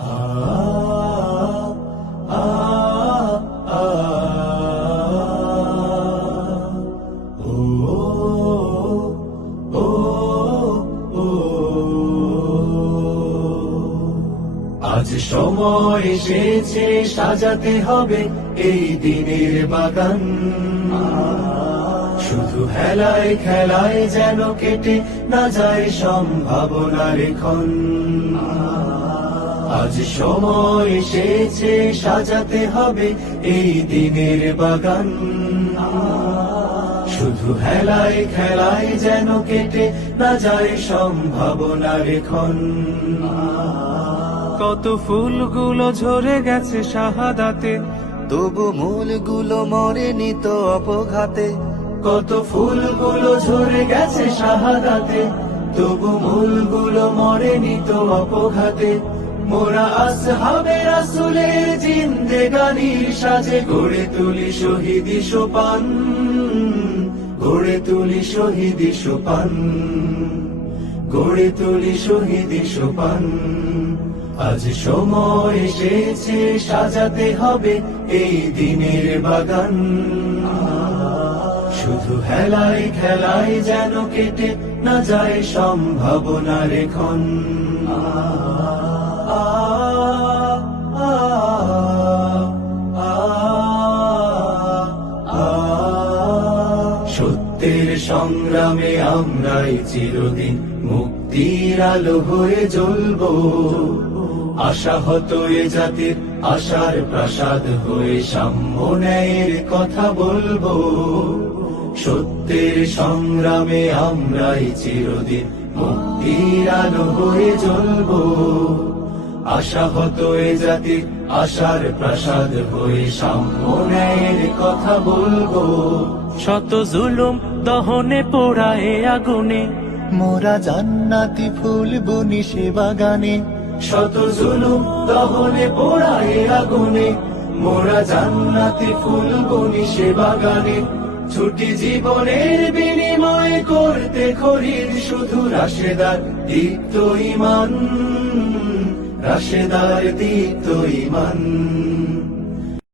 আজ সময় এসেছে সাজাতে হবে এই দিনের বাগান, শুধু হেলায় খেলায় যেন কেটে না যায় সম্ভাবনার ক্ষণ। আজ সময় এসেছে সাজাতে হবে এই দিনের বাগান, শুধু হেলায় খেলায় যেন কেটে না যায় সম্ভাবনার ক্ষণ। কত ফুলগুলো ঝরে গেছে শাহাদাতে, তবু মূলগুলো মরেনি তো অপঘাতে। কত ফুলগুলো ঝরে গেছে শাহাদাতে, তবু মূলগুলো মরেনি তো অপঘাতে। মোরা আসহাবে রাসূলের জিন্দেগানির সাজে গড়ে তুলি শহীদি সোপান, গড়ে তুলি শহীদি সোপান, গড়ে তুলি শহীদি সোপান। আজ সময় এসেছে সাজাতে হবে এই দিনের বাগান, শুধু হেলায় খেলায় যেন কেটে না যায় সম্ভাবনার ক্ষণ। সত্যের সংগ্রামে আমরাই চিরদিন মুক্তির আলো হয়ে জ্বলবো, আশাহত এ জাতির আশার প্রাসাদ হয়ে সাম্য ন্যায়ের কথা বলবো। সত্যের সংগ্রামে আমরাই চিরদিন মুক্তির আলো হয়ে জ্বলবো, আশাহত এ জাতির আশার প্রাসাদ হয়ে সাম্য ন্যায়ের কথা বলবো। শত জুলুম দহনে পোড়ায় আগুনে, মোরা জান্নাতি ফুল বুনি সে বাগানে। শত জুলুম দহনে পোড়ায় আগুনে, মোরা জান্নাতি ফুল বুনি সে বাগানে। ছুটি জীবনের বিনিময় করতে খরিদ শুধু রাশেদার দীপ্ত ঈমান, রাশেদার দীপ্ত ঈমান।